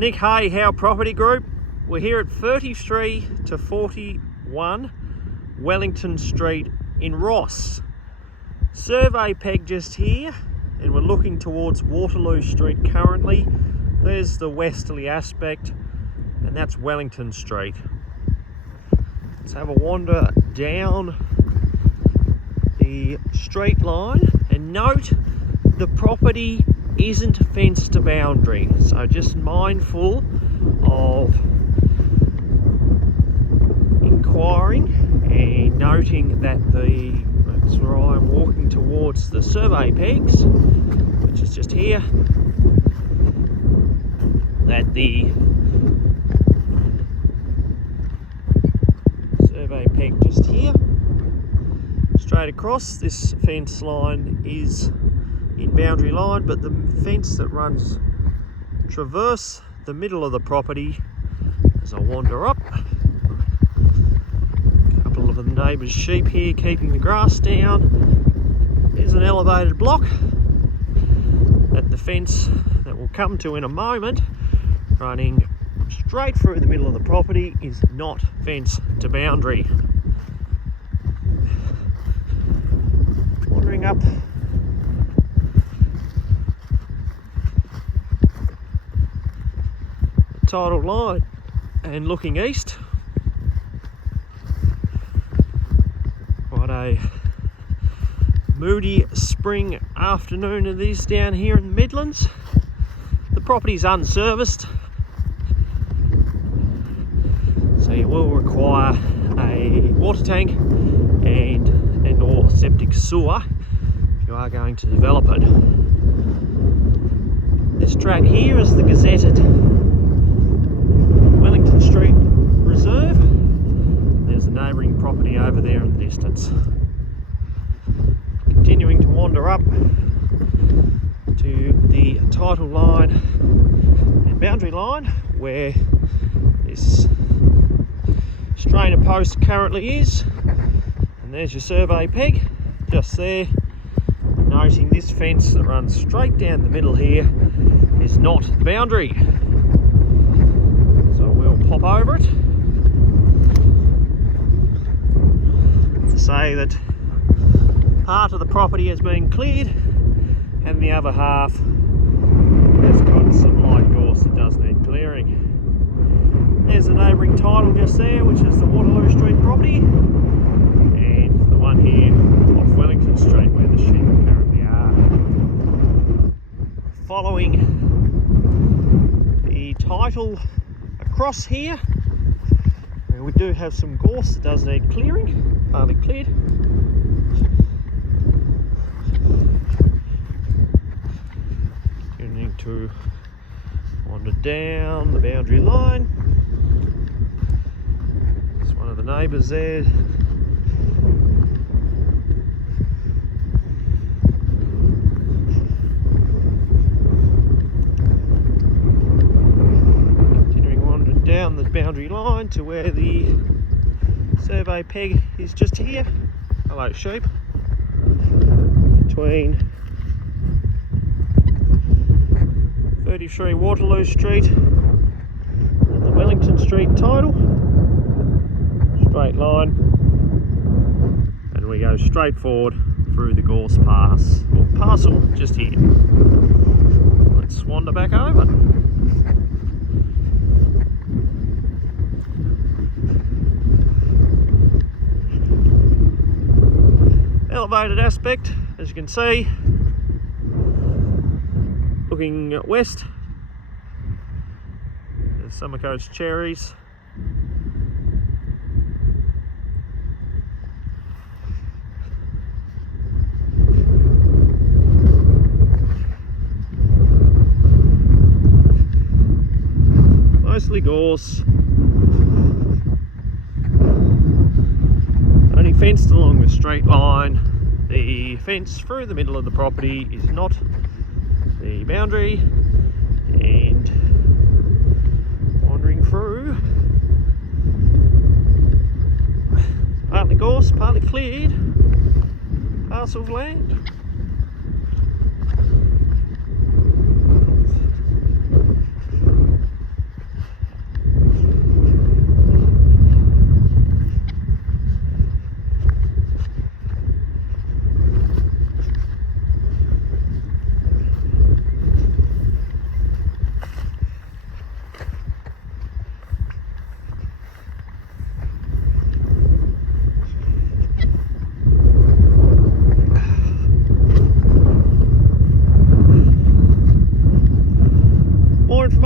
Nick Hay, Howe Property Group. We're here at 33 to 41 Wellington Street in Ross. Survey peg just here, and we're looking towards Waterloo Street currently. There's the westerly aspect, and that's Wellington Street. Let's have a wander down the straight line, and note the property isn't fenced to boundary, so just mindful of inquiring and noting that that's where I'm walking towards the survey pegs, which is just here, that the survey peg just here, straight across. This fence line is in boundary line, but the fence that runs traverse the middle of the property as I wander up. A couple of the neighbours' sheep here keeping the grass down. There's an elevated block that the fence that we'll come to in a moment, running straight through the middle of the property, is not fenced to boundary. Wandering up tidal line and looking east. Quite a moody spring afternoon it is down here in the Midlands. The property's unserviced, so you will require a water tank and or septic sewer if you are going to develop it. This track here is the gazetted Wellington Street Reserve. There's a neighbouring property over there in the distance. Continuing to wander up to the title line and boundary line where this strainer post currently is, and there's your survey peg just there, noting this fence that runs straight down the middle here is not the boundary. Pop over it to say that part of the property has been cleared and the other half has got some light gorse that does need clearing. There's the neighbouring title just there, which is the Waterloo Street property, and the one here off Wellington Street where the sheep currently are. Following the title across here, where we do have some gorse that does need clearing, partly cleared. Continuing to wander down the boundary line. There's one of the neighbours there. Down the boundary line to where the survey peg is just here. Hello sheep. Between 33 Waterloo Street and the Wellington Street title. Straight line. And we go straight forward through the gorse pass, or parcel just here. Let's wander back over. Elevated aspect, as you can see, looking west. There's Summer Coast cherries. Mostly gorse. Only fenced along the straight line. The fence through the middle of the property is not the boundary, and wandering through, partly gorse, partly cleared parcel of land.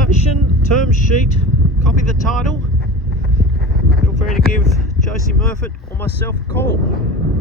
information, term sheet, copy the title, feel free to give Josie Murphy or myself a call.